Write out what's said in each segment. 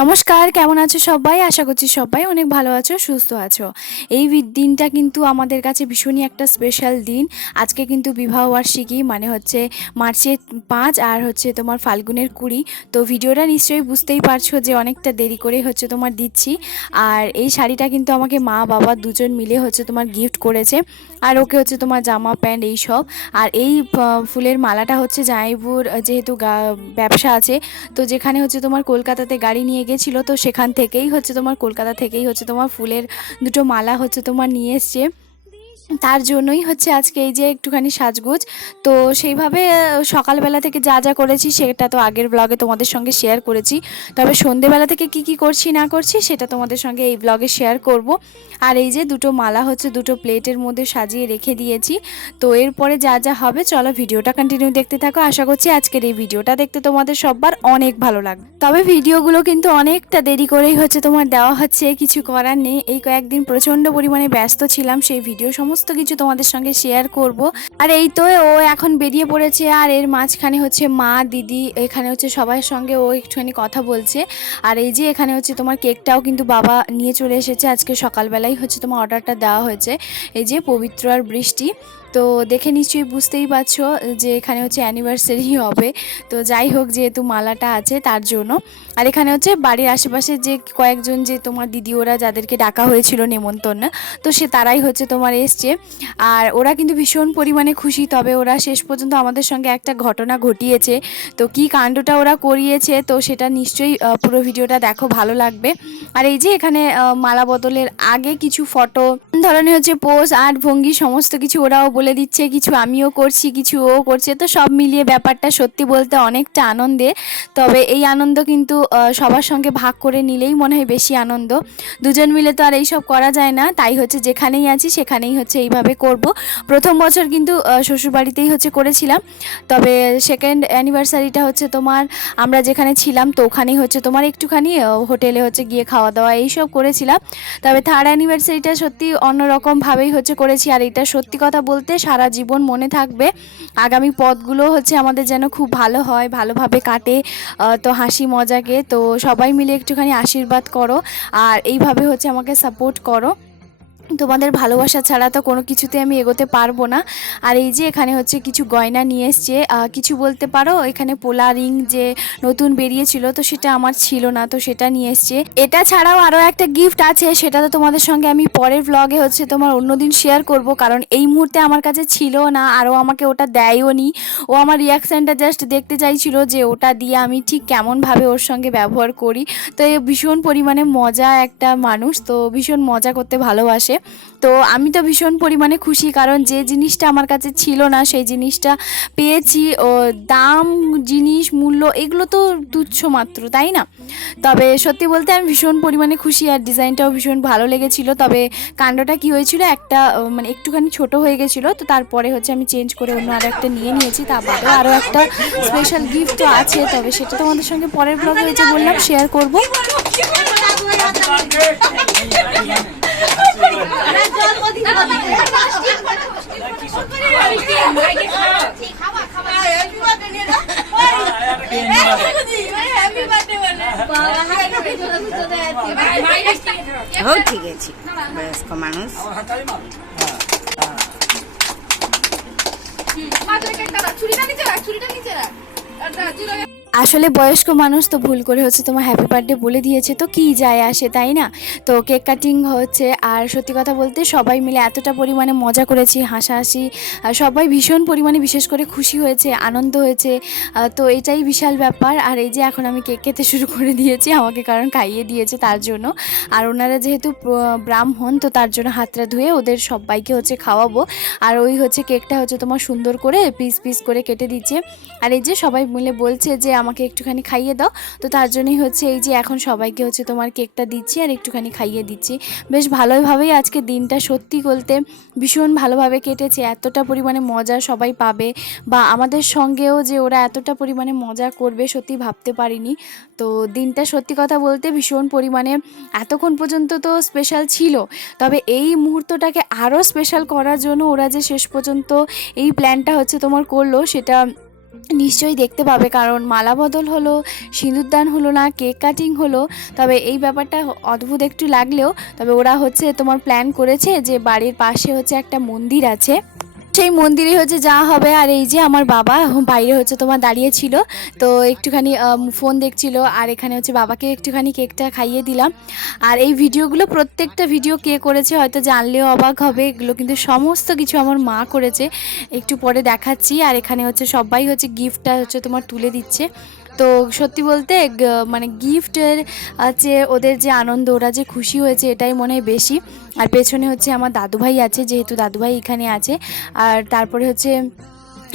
নমস্কার, কেমন আছো সবাই? আশা করছি সবাই অনেক ভালো আছো, সুস্থ আছো। এই দিনটা কিন্তু আমাদের কাছে ভীষণই একটা স্পেশাল দিন। আজকে কিন্তু বিবাহবার্ষিকী, মানে হচ্ছে মার্চের ৫ আর হচ্ছে তোমার ফাল্গুনের ২০। তো ভিডিওটা নিশ্চয়ই বুঝতেই পারছো যে অনেকটা দেরি করেই হচ্ছে তোমার দিচ্ছি। আর এই শাড়িটা কিন্তু আমাকে মা বাবা দুজন মিলে হচ্ছে তোমার গিফট করেছে। আর ওকে হচ্ছে তোমার জামা প্যান্ট এইসব। আর এই ফুলের মালাটা হচ্ছে জামাইবুর যেহেতু ব্যবসা আছে, তো যেখানে হচ্ছে তোমার কলকাতাতে গাড়ি নিয়ে গেছিলো, তো সেখান থেকেই হচ্ছে তোমার কলকাতা থেকেই হচ্ছে তোমার ফুলের দুটো মালা হচ্ছে তোমার নিয়ে এসছে। তার জন্যই হচ্ছে আজকে এই যে একটুখানি সাজগোজ। তো সেইভাবে সকালবেলা থেকে যা যা করেছি সেটা তো আগের ব্লগে তোমাদের সঙ্গে শেয়ার করেছি। তবে সন্ধেবেলা থেকে কি কি করছি না করছি সেটা তোমাদের সঙ্গে এই ব্লগে শেয়ার করব। আর এই যে দুটো মালা হচ্ছে দুটো প্লেটের মধ্যে সাজিয়ে রেখে দিয়েছি। তো এরপরে যা যা হবে চলো ভিডিওটা কন্টিনিউ দেখতে থাকো। আশা করছি আজকের এই ভিডিওটা দেখতে তোমাদের সবার অনেক ভালো লাগবে। তবে ভিডিওগুলো কিন্তু অনেকটা দেরি করেই হচ্ছে তোমার দেওয়া হচ্ছে, কিছু করার নেই। এই কয়েকদিন প্রচণ্ড পরিমাণে ব্যস্ত ছিলাম, সেই ভিডিও সমস্ত কিছু তোমাদের সঙ্গে শেয়ার করব। আর এই তো ও এখন বেরিয়ে পড়েছে, আর এর মাঝখানে হচ্ছে মা দিদি এখানে হচ্ছে সবার সঙ্গে ও একটুখানি কথা বলছে। আর এই যে এখানে হচ্ছে তোমার কেকটাও কিন্তু বাবা নিয়ে চলে এসেছে, আজকে সকালবেলাই হচ্ছে তোমার অর্ডারটা দেওয়া হয়েছে। এই যে পবিত্র আর বৃষ্টি, তো দেখে নিশ্চয়ই বুঝতেই পারছো যে এখানে হচ্ছে অ্যানিভার্সারি হবে। তো যাই হোক, যেহেতু মালাটা আছে তার জন্য। আর এখানে হচ্ছে বাড়ির আশেপাশে যে কয়েকজন যে তোমার দিদি ওরা যাদেরকে ডাকা হয়েছিল নেমন্তন্ন, তো সে তারাই হচ্ছে তোমার এসছে। আর ওরা কিন্তু ভীষণ পরিমাণে খুশি। তবে ওরা শেষ পর্যন্ত আমাদের সঙ্গে একটা ঘটনা ঘটিয়েছে, তো কি কাণ্ডটা ওরা করিয়েছে তো সেটা নিশ্চয়ই পুরো ভিডিওটা দেখো, ভালো লাগবে। আর এই যে এখানে মালা বদলের আগে কিছু ফটো ধরনের হচ্ছে পোজ আর্ট ভঙ্গি সমস্ত কিছু ওরাও বলে দিচ্ছে, কিছু আমিও করছি কিছু ও করছে। তো সব মিলিয়ে ব্যাপারটা সত্যি বলতে অনেকটা আনন্দের। তবে এই আনন্দ কিন্তু সবার সঙ্গে ভাগ করে নিলেই মনে হয় বেশি আনন্দ। দুজন মিলে তো আর এইসব করা যায় না, তাই হচ্ছে যেখানেই আছি সেখানেই হচ্ছে এইভাবে করব। প্রথম বছর কিন্তু শ্বশুরবাড়িতেই হচ্ছে করেছিলাম। তবে সেকেন্ড অ্যানিভার্সারিটা হচ্ছে তোমার আমরা যেখানে ছিলাম তো ওখানেই হচ্ছে তোমার একটুখানি হোটেলে হচ্ছে গিয়ে খাওয়া দাওয়া এইসব করেছিলাম। তবে থার্ড অ্যানিভার্সারিটা সত্যি অন্যরকমভাবেই হচ্ছে করেছি। আর এটা সত্যি কথা বলতে সারা জীবন মনে থাকবে। আগামী পথগুলো হচ্ছে আমাদের যেন খুব ভালো হয়, ভালোভাবে কাটে। তো হাসি মজাকে তো সবাই মিলে একটুখানি আশীর্বাদ করো, আর এইভাবে হচ্ছে আমাকে সাপোর্ট করো। তোমাদের ভালোবাসা ছাড়া তো কোনো কিছুতে আমি এগোতে পারবো না। আর এই যে এখানে হচ্ছে কিছু গয়না নিয়ে এসছে, কিছু বলতে পারো এখানে পোলা রিং যে নতুন বেরিয়েছিল তো সেটা আমার ছিল না, তো সেটা নিয়ে এসছে। এটা ছাড়াও আরও একটা গিফট আছে, সেটা তো তোমাদের সঙ্গে আমি পরের ব্লগে হচ্ছে তোমার অন্যদিন শেয়ার করব, কারণ এই মুহূর্তে আমার কাছে ছিল না আর ও আমাকে ওটা দেয়ও নি। ও আমার রিয়াকশানটা জাস্ট দেখতে চাইছিল যে ওটা দিয়ে আমি ঠিক কেমনভাবে ওর সঙ্গে ব্যবহার করি। তো এ ভীষণ পরিমাণে মজা একটা মানুষ, তো ভীষণ মজা করতে ভালোবাসে। তো আমি তো ভীষণ পরিমাণে খুশি, কারণ যে জিনিসটা আমার কাছে ছিল না সেই জিনিসটা পেয়েছি। ও দাম জিনিস মূল্য এগুলো তো তুচ্ছ মাত্র, তাই না? তবে সত্যি বলতে আমি ভীষণ পরিমাণে খুশি, আর ডিজাইনটাও ভীষণ ভালো লেগেছিলো। তবে কাণ্ডটা কি হয়েছিল, একটা মানে একটুখানি ছোট হয়ে গেছিলো, তো তারপরে হচ্ছে আমি চেঞ্জ করে অন্য আরও একটা নিয়ে নিয়েছি। তা বাদেও আরও একটা স্পেশাল গিফট তো আছে, তবে সেটা তোমাদের সঙ্গে পরের ব্লগে হয়েছে বললাম শেয়ার করবো। হଉ ঠিক আছে বয়স্ক মানুষ আসলে বয়স্ক মানুষ তো ভুল করে হচ্ছে তোমার হ্যাপি বার্থডে বলে দিয়েছে, তো কি যায় আসে, তাই না? তো কেক কাটিং হচ্ছে, আর সত্যি কথা বলতে সবাই মিলে এতটা পরিমাণে মজা করেছি, হাসাহাসি, সবাই ভীষণ পরিমাণে বিশেষ করে খুশি হয়েছে, আনন্দ হয়েছে। তো এটাই বিশাল ব্যাপার। আর এই যে এখন আমি কেক খেতে শুরু করে দিয়েছি, আমাকে কারণ খাইয়ে দিয়েছে তার জন্য। আর ওনারা যেহেতু ব্রাহ্মণ, তো তার জন্য হাতটা ধুয়ে ওদের সবাইকে হচ্ছে খাওয়াবো। আর ওই হচ্ছে কেকটা হচ্ছে তোমার সুন্দর করে পিস পিস করে কেটে দিচ্ছে। আর এই যে সবাই মিলে বলছে যে আমাকে একটুখানি খাইয়ে দাও, তো তার জন্যই হচ্ছে এই যে এখন সবাইকে হচ্ছে তোমার কেকটা দিচ্ছি আর একটুখানি খাইয়ে দিচ্ছি। বেশ ভালোভাবেই আজকে দিনটা সত্যি বলতে ভীষণ ভালোভাবে কেটেছে। এতটা পরিমাণে মজা সবাই পাবে, বা আমাদের সঙ্গেও যে ওরা এতটা পরিমাণে মজা করবে সত্যি ভাবতে পারিনি। তো দিনটা সত্যি কথা বলতে ভীষণ পরিমাণে এতক্ষণ পর্যন্ত তো স্পেশাল ছিল, তবে এই মুহূর্তটাকে আরও স্পেশাল করার জন্য ওরা যে শেষ পর্যন্ত এই প্ল্যানটা হচ্ছে তোমার করলো, সেটা নিশ্চয়ই দেখতে পাবে, কারণ মালা বদল হলো, সিঁদুরদান হলো না, কেক কাটিং হলো। তবে এই ব্যাপারটা অদ্ভুত একটু লাগলেও তবে ওরা হচ্ছে তোমার প্ল্যান করেছে যে বাড়ির পাশে হচ্ছে একটা মন্দির আছে, সেই মন্দিরে হচ্ছে যাওয়া হবে। আর এই যে আমার বাবা বাইরে হচ্ছে তোমার দাঁড়িয়ে ছিল, তো একটুখানি ফোন দেখছিল, আর এখানে হচ্ছে বাবাকে একটুখানি কেকটা খাইয়ে দিলাম। আর এই ভিডিওগুলো প্রত্যেকটা ভিডিও কে করেছে হয়তো জানলেও অবাক হবে, এগুলো কিন্তু সমস্ত কিছু আমার মা করেছে, একটু পরে দেখাচ্ছি। আর এখানে হচ্ছে সবাই হচ্ছে গিফটটা হচ্ছে তোমার তুলে দিচ্ছে। তো সত্যি বলতে মানে গিফটের যে ওদের যে আনন্দ, ওরা যে খুশি হয়েছে এটাই মনে হয় বেশি। আর পেছনে হচ্ছে আমার দাদুভাই আছে, যেহেতু দাদুভাই এখানে আছে। আর তারপরে হচ্ছে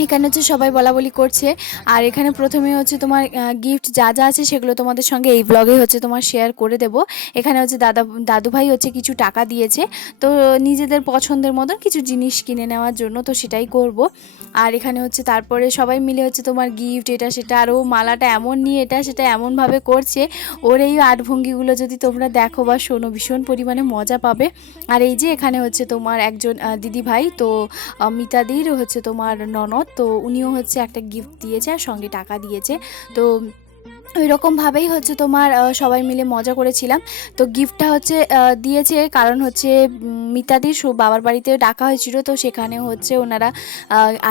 এখানে হচ্ছে সবাই বলাবলি করছে। আর এখানে প্রথমে হচ্ছে তোমার গিফট যা যা আছে সেগুলো তোমাদের সঙ্গে এই ব্লগে হচ্ছে তোমার শেয়ার করে দেব। এখানে হচ্ছে দাদুভাই হচ্ছে কিছু টাকা দিয়েছে, তো নিজেদের পছন্দের মতন কিছু জিনিস কিনে নেওয়ার জন্য, তো সেটাই করব। আর এখানে হচ্ছে তারপরে সবাই মিলে হচ্ছে তোমার গিফট এটা সেটা, আরও মালাটা এমন নিয়ে এটা সেটা এমনভাবে করছে। ওর এই আর্টভঙ্গিগুলো যদি তোমরা দেখো বা শোনো ভীষণ পরিমাণে মজা পাবে। আর এই যে এখানে হচ্ছে তোমার একজন দিদি ভাই, তো মিতাদির হচ্ছে তোমার ননদ, তো উনিও হচ্ছে একটা গিফট দিয়েছে আর সঙ্গে টাকা দিয়েছে। তো ওই রকমভাবেই হচ্ছে তোমার সবাই মিলে মজা করেছিলাম। তো গিফটটা হচ্ছে দিয়েছে, কারণ হচ্ছে মিতাদির বাবার বাড়িতে ডাকা হয়েছিল, তো সেখানে হচ্ছে ওনারা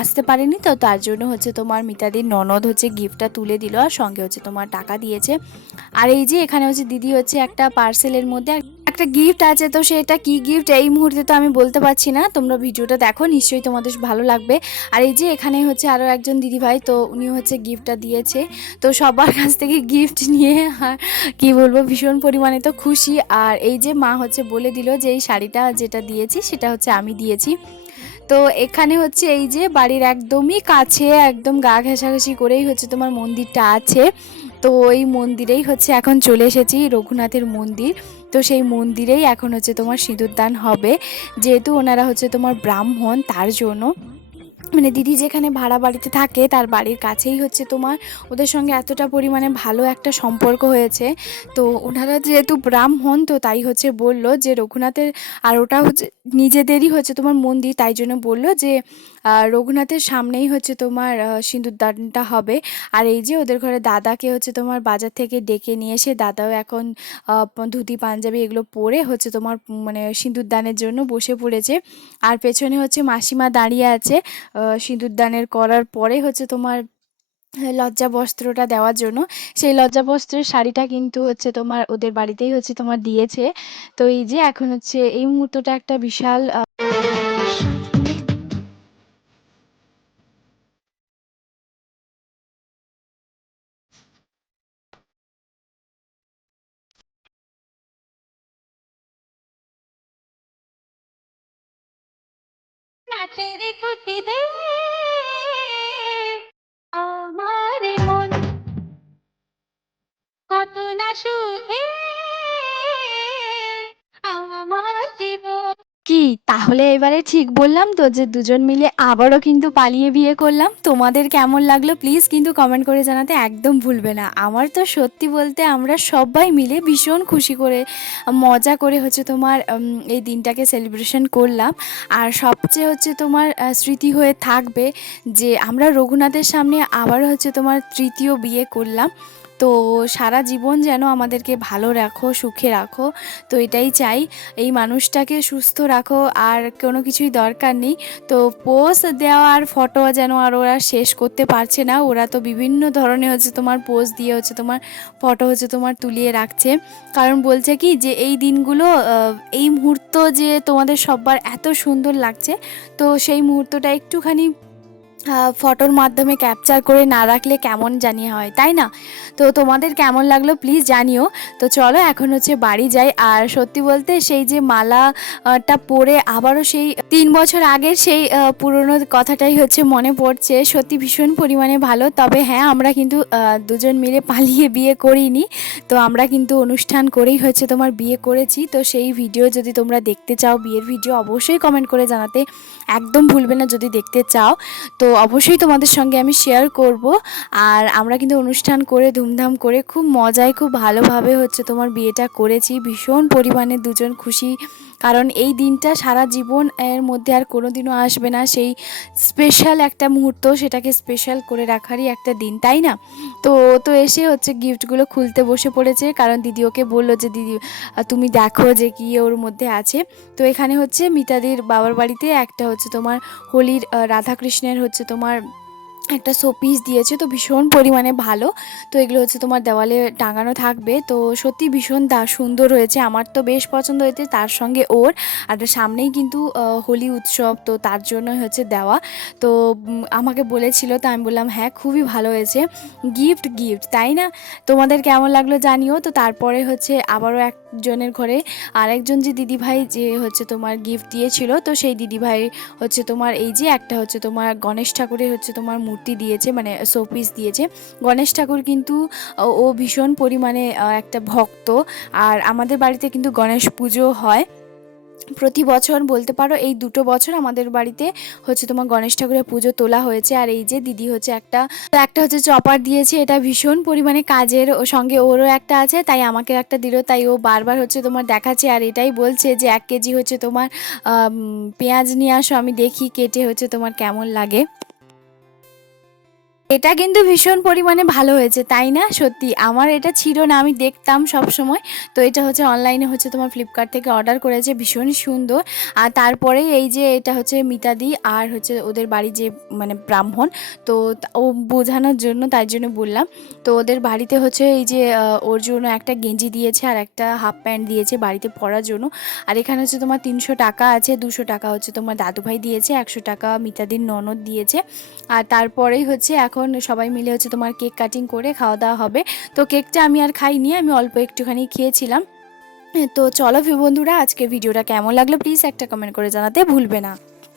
আসতে পারেনি, তো তার জন্য হচ্ছে তোমার মিতাদির ননদ হচ্ছে গিফটটা তুলে দিল আর সঙ্গে হচ্ছে তোমার টাকা দিয়েছে। আর এই যে এখানে হচ্ছে দিদি হচ্ছে একটা পার্সেলের মধ্যে একটা গিফট আছে, তো সেটা কি গিফট এই মুহূর্তে তো আমি বলতে পারছি না, তোমরা ভিডিওটা দেখো নিশ্চয়ই তোমাদের ভালো লাগবে। আর এই যে এখানে হচ্ছে আরও একজন দিদিভাই, তো উনি হচ্ছে গিফটটা দিয়েছে। তো সবার কাছ থেকে গিফট নিয়ে আর কি বলবো ভীষণ পরিমাণে তো খুশি। আর এই যে মা হচ্ছে বলে দিল যে এই শাড়িটা যেটা দিয়েছি সেটা হচ্ছে আমি দিয়েছি। তো এখানে হচ্ছে এই যে বাড়ির একদমই কাছে, একদম গা ঘেঁষাঘেঁষি করেই হচ্ছে তোমার মন্দিরটা আছে। তো ওই মন্দিরেই হচ্ছে এখন চলে এসেছি, রঘুনাথের মন্দির। তো সেই মন্দিরেই এখন হচ্ছে তোমার সিঁদুরদান হবে, যেহেতু ওনারা হচ্ছে তোমার ব্রাহ্মণ, তার জন্য মানে দিদি যেখানে ভাড়া বাড়িতে থাকে তার বাড়ির কাছেই হচ্ছে তোমার ওদের সঙ্গে এতটা পরিমাণে ভালো একটা সম্পর্ক হয়েছে। তো ওনারা যেহেতু ব্রাহ্মণ, তো তাই হচ্ছে বলল যে রঘুনাথের, আর ওটা হচ্ছে নিজেদেরই হচ্ছে তোমার মন্দির, তাই জন্য বলল যে রঘুনাথের সামনেই হচ্ছে তোমার সিঁদুরদানটা হবে। আর এই যে ওদের ঘরে দাদাকে হচ্ছে তোমার বাজার থেকে ডেকে নিয়ে এসে দাদাও এখন ধুতি পাঞ্জাবি এগুলো পরে হচ্ছে তোমার মানে সিঁদুরদানের জন্য বসে পড়েছে। আর পেছনে হচ্ছে মাসিমা দাঁড়িয়ে আছে সিঁদুরদানের করার পরে হচ্ছে তোমার লজ্জা বস্ত্রটা দেওয়ার জন্য। সেই লজ্জা বস্ত্রের শাড়িটা কিন্তু হচ্ছে তোমার ওদের বাড়িতেই হচ্ছে তোমার দিয়েছে। তো এই যে এখন হচ্ছে এই মুহূর্তটা একটা বিশাল নাচের খুশিতে আমার মন কত না সুখে আমার জীবন। কি তাহলে এবারে ঠিক বললাম তো যে দুজন মিলে আবারও কিন্তু পালিয়ে বিয়ে করলাম। তোমাদের কেমন লাগলো প্লিজ কিন্তু কমেন্ট করে জানাতে একদম ভুলবে না। আমার তো সত্যি বলতে আমরা সবাই মিলে ভীষণ খুশি করে মজা করে হচ্ছে তোমার এই দিনটাকে সেলিব্রেশন করলাম। আর সবচেয়ে হচ্ছে তোমার স্মৃতি হয়ে থাকবে যে আমরা রঘুনাথের সামনে আবার হচ্ছে তোমার তৃতীয় বিয়ে করলাম। তো সারা জীবন যেন আমাদেরকে ভালো রাখো, সুখে রাখো, তো এটাই চাই। এই মানুষটাকে সুস্থ রাখো, আর কোনো কিছুই দরকার নেই। তো পোজ দেওয়া আর ফটো যেন আর ওরা শেষ করতে পারছে না, ওরা তো বিভিন্ন ধরনের হচ্ছে তোমার পোজ দিয়ে হচ্ছে তোমার ফটো হচ্ছে তোমার তুলিয়ে রাখছে। কারণ বলছে কি যে এই দিনগুলো এই মুহূর্ত যে তোমাদের সবার এত সুন্দর লাগছে, তো সেই মুহূর্তটা একটুখানি ফটোর মাধ্যমে ক্যাপচার করে না রাখলে কেমন জানি হয়, তাই না? তো তোমাদের কেমন লাগলো প্লিজ জানিও। তো চলো এখন হচ্ছে বাড়ি যাই। আর সত্যি বলতে সেই যে মালাটা পরে আবারও সেই 3 বছর আগের সেই পুরনো কথাটাই হচ্ছে মনে পড়ছে, সত্যি ভীষণ পরিমাণে ভালো। তবে হ্যাঁ, আমরা কিন্তু দুজন মিলে পালিয়ে বিয়ে করিনি, তো আমরা কিন্তু অনুষ্ঠান করেই হচ্ছে তোমার বিয়ে করেছি। তো সেই ভিডিও যদি তোমরা দেখতে চাও, বিয়ের ভিডিও, অবশ্যই কমেন্ট করে জানাতে একদম ভুলবে না যদি দেখতে চাও। তো অবশ্যই তোমাদের সঙ্গে আমি শেয়ার করব। আর আমরা কিন্তু অনুষ্ঠান করে ধুমধাম করে খুব মজায় খুব ভালোভাবে হচ্ছে তোমার বিয়েটা করেছি, ভীষণ পরিমাণে দুজন খুশি কারণ এই দিনটা সারা জীবন এর মধ্যে আর কোনো দিনও আসবে না, সেই স্পেশাল একটা মুহূর্ত, সেটাকে স্পেশাল করে রাখারই একটা দিন, তাই না? তো তো এসে হচ্ছে গিফটগুলো খুলতে বসে পড়েছে, কারণ দিদি ওকে বললো যে দিদি তুমি দেখো যে কি ওর মধ্যে আছে। তো এখানে হচ্ছে মিতাদির বাবার বাড়িতে একটা হচ্ছে তোমার হোলির রাধাকৃষ্ণের হচ্ছে তোমার একটা শোপিস দিয়েছে, তো ভীষণ পরিমাণে ভালো। তো এগুলো হচ্ছে তোমার দেওয়ালে টাঙানো থাকবে, তো সত্যি ভীষণ সুন্দর হয়েছে, আমার তো বেশ পছন্দ হয়েছে। তার সঙ্গে ওর আর সামনেই কিন্তু হোলি উৎসব, তো তার জন্যই হচ্ছে দেওয়া। তো আমাকে বলেছিল, তো আমি বললাম হ্যাঁ খুবই ভালো হয়েছে, গিফট গিফট, তাই না? তোমাদের কেমন লাগলো জানিও। তো তারপরে হচ্ছে আবারও একজনের ঘরে আরেকজন যে দিদিভাই যে হচ্ছে তোমার গিফট দিয়েছিল, তো সেই দিদিভাই হচ্ছে তোমার এই যে একটা হচ্ছে তোমার গণেশ ঠাকুরের হচ্ছে তোমার মূর্তি দিয়েছে, মানে শোপিস দিয়েছে। গণেশ ঠাকুর কিন্তু ও ভীষণ পরিমাণে একটা ভক্ত, আর আমাদের বাড়িতে কিন্তু গণেশ পুজো হয় প্রতি বছর, বলতে পারো এই 2 বছর আমাদের বাড়িতে হচ্ছে তোমার গণেশ ঠাকুরের পুজো তোলা হয়েছে। আর এই যে দিদি হচ্ছে একটা হচ্ছে চপার দিয়েছে, এটা ভীষণ পরিমাণে কাজের, ও সঙ্গে ওরও একটা আছে, তাই আমাকে একটা দিল, তাই ও বারবার হচ্ছে তোমার দেখাচ্ছে আর এটাই বলছে যে 1 কেজি হচ্ছে তোমার পেঁয়াজ নিয়ে আসো, আমি দেখি কেটে হচ্ছে তোমার কেমন লাগে। এটা কিন্তু ভীষণ পরিমাণে ভালো হয়েছে, তাই না? সত্যি আমার এটা ছিল না, আমি দেখতাম সব সময়। তো এটা হচ্ছে অনলাইনে হচ্ছে তোমার ফ্লিপকার্ট থেকে অর্ডার করেছে, ভীষণই সুন্দর। আর তারপরে এই যে এটা হচ্ছে মিতাদি আর হচ্ছে ওদের বাড়ি যে মানে ব্রাহ্মণ, তো ও বোঝানোর জন্য তাই জন্য বললাম। তো ওদের বাড়িতে হচ্ছে এই যে ওর জন্য একটা গেঞ্জি দিয়েছে আর একটা হাফ প্যান্ট দিয়েছে বাড়িতে পরার জন্য। আর এখানে হচ্ছে তোমার 300 টাকা আছে, 200 টাকা হচ্ছে তোমার দাদুভাই দিয়েছে, 100 টাকা মিতাদির ননদ দিয়েছে। আর তারপরেই হচ্ছে এখন সবাই মিলে হচ্ছে তোমার কেক কাটিং করে খাওয়া দাওয়া হবে। তো কেকটা আমি আর খাইনি, আমি অল্প একটুখানি খেয়েছিলাম। তো চলো বন্ধুরা, আজকে ভিডিওটা কেমন লাগলো প্লিজ একটা কমেন্ট করে জানাতে ভুলবে না।